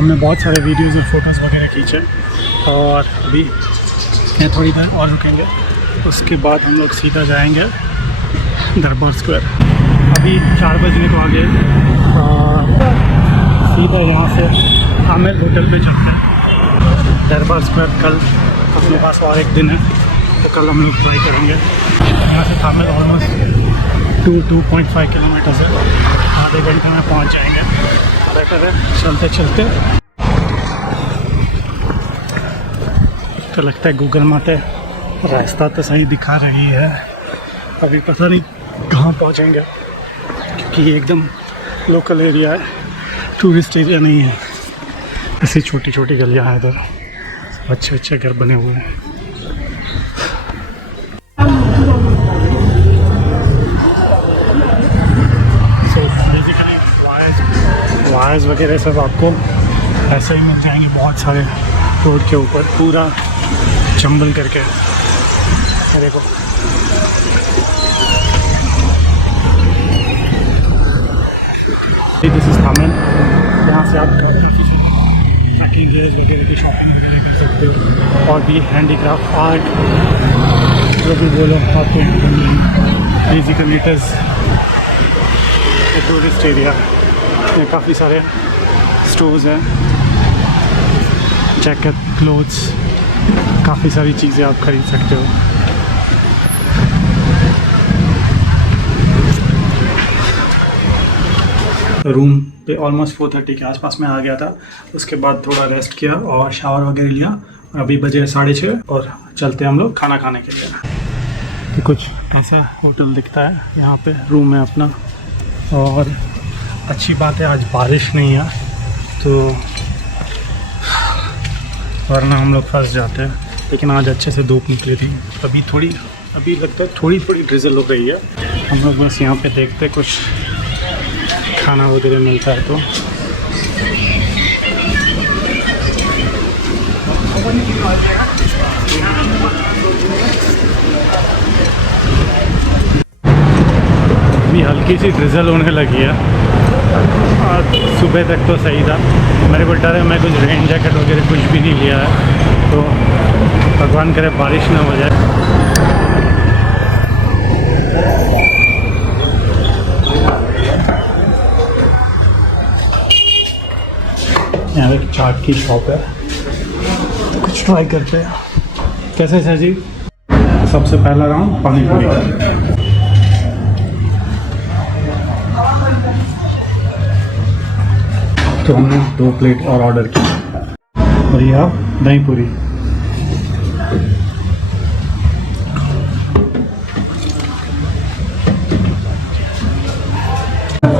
हमने बहुत सारे वीडियोज़ और फोटोज़ वगैरह खींचे और अभी थोड़ी देर और रुकेंगे, उसके बाद हम लोग सीधा जाएंगे दरबार स्क्वायर। अभी 4 बजने को आ गए और सीधा यहाँ से आमिर होटल पे चलते हैं दरबार स्क्वायर। कल अपने पास और एक दिन है तो कल हम लोग ट्राई करेंगे। यहाँ से आमिर ऑलमोस्ट 2.5 किलोमीटर है, आधे घंटे में पहुँच जाएंगे। बेटर है चलते चलते। तो लगता है गूगल माते रास्ता तो सही दिखा रही है, अभी पता नहीं कहाँ पहुँचेंगे क्योंकि ये एकदम लोकल एरिया है, टूरिस्ट एरिया नहीं है। ऐसी छोटी छोटी गलियाँ हैं इधर, अच्छे अच्छे घर बने हुए हैं। बेसिकली वायर्स वगैरह सब आपको ऐसे ही मिल जाएंगे बहुत सारे रोड के ऊपर, पूरा चंबल करके। ये देखो दिस इज आमिर। यहाँ से आप काफ़ी गेयर्स वगैरह की शॉपिंग कर सकते हो और भी हैंडीक्राफ्ट आर्ट जो भी बोलो आपको यहाँ पर मिलेंगे। Basically it is tourist area, काफ़ी सारे स्टोर्स हैं, जैकेट, क्लोथ्स, काफ़ी सारी चीज़ें आप खरीद सकते हो। रूम पे ऑलमोस्ट 4:30 के आसपास में आ गया था। उसके बाद थोड़ा रेस्ट किया और शावर वगैरह लिया। अभी बजे 6:30 और चलते हम लोग खाना खाने के लिए। तो कुछ ऐसे होटल दिखता है यहाँ पे, रूम है अपना। और अच्छी बात है आज बारिश नहीं है, तो वरना हम लोग फंस जाते हैं। लेकिन आज अच्छे से धूप निकली थी। अभी लगता है थोड़ी ड्रिजल हो रही है। हम लोग बस यहाँ पे देखते कुछ खाना वगैरह मिलता है तो। अभी हल्की सी ड्रिजल होने लगी है। आज सुबह तक तो सही था। मेरे को डर है मैं कुछ रेन जैकेट वगैरह कुछ भी नहीं लिया है, तो भगवान करे बारिश ना हो जाए। यहाँ एक चाट की शॉप है, कुछ ट्राई करते हैं। कैसे सर जी? सबसे पहला राउंड पानी पूरी। तो हमने 2 प्लेट और ऑर्डर की और ये आप दही पूरी।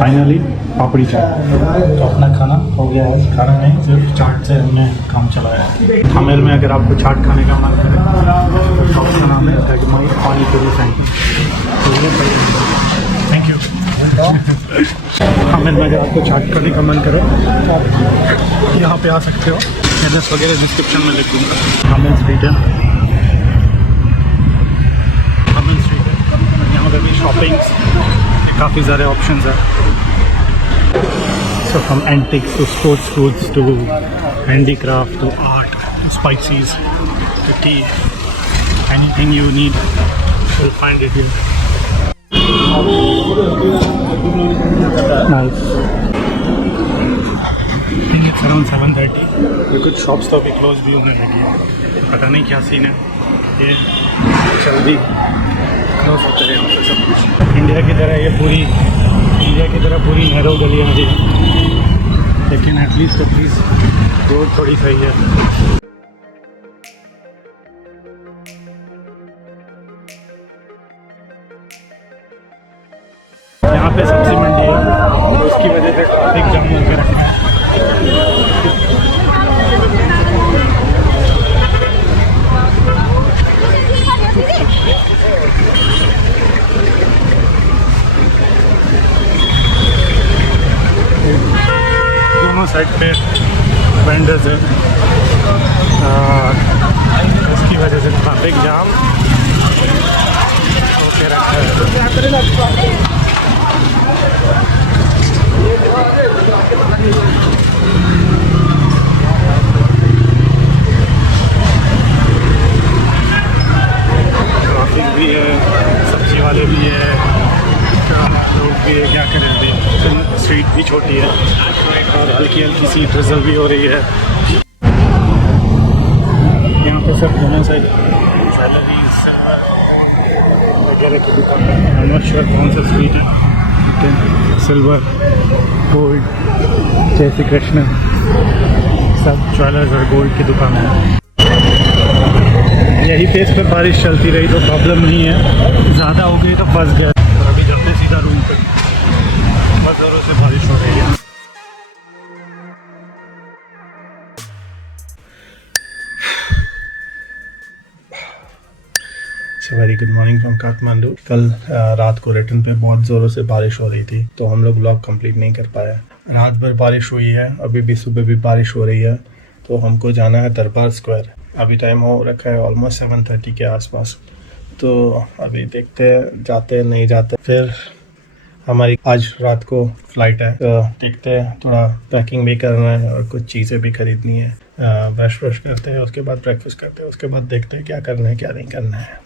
फाइनली पापड़ी चाट। तो अपना खाना हो गया है। खाना नहीं, सिर्फ चाट से हमने काम चलाया है। आमिर में अगर आपको चाट खाने का मन करे तो शॉप का नाम है जगमई पानी पूरी सेंटर। Thank you. आमिर में अगर आपको चाट खाने का मन करे तो आप यहाँ पे आ सकते हो। एड्रेस वगैरह डिस्क्रिप्शन में लिख दूँगा। आमिर स्ट्रीट है, आमिर स्ट्रीट है। यहाँ पर भी शॉपिंग काफ़ी सारे ऑप्शंस हैं। So from antiques to sports goods to handicraft to art to spices to tea, anything you need, you'll find it here. Nice. I think it's around 7:30. कुछ शॉप्स तो अभी क्लोज भी होने लगी है, पता नहीं क्या सीन है। ये जल्दी क्लोज होते हैं सब कुछ। इंडिया की तरह पूरी नैरो गलियाँ हैं, लेकिन एटलीस्ट रोड थोड़ी सही है। यहाँ पे सब्जी मंडी है, उसकी वजह से ट्रैफिक जाम होकर रखा है। दोनों साइड पे वेंडर्स हैं, उसकी वजह से ट्रैफिक जाम होके रखा है। पौधे भी है, लोग भी है, क्या करें अभी। स्ट्रीट भी छोटी है और हल्की हल्की सी ड्रिजल भी हो रही है। यहाँ पे सब दोनों साइड ज्वेलरीज वगैरह की दुकान है। आई एम नॉट श्योर कौन सा स्ट्रीट है, सिल्वर, गोल्ड, जय श्री कृष्ण, सब ज्वेलर्स और गोल्ड की दुकान है। यही पेस पर बारिश चलती रही तो प्रॉब्लम नहीं है, ज़्यादा हो गई तो फंस गया। और अभी जाते सीधा रूम पे, बहुत ज़ोरों से बारिश हो रही है। Very good morning from Kathmandu. कल रात को रिटर्न पे बहुत ज़ोरों से बारिश हो रही थी तो हम लोग व्लॉग कंप्लीट नहीं कर पाए। रात भर बारिश हुई है, अभी भी सुबह भी बारिश हो रही है। तो हमको जाना है दरबार स्क्वायर। अभी टाइम हो रखा है ऑलमोस्ट 7:30 के आसपास। तो अभी देखते हैं जाते हैं नहीं जाते। फिर हमारी आज रात को फ्लाइट है तो देखते हैं, थोड़ा पैकिंग भी करना है और कुछ चीज़ें भी खरीदनी है। ब्रश करते हैं, उसके बाद ब्रेकफास्ट करते हैं, उसके बाद देखते हैं क्या करना है क्या नहीं करना है।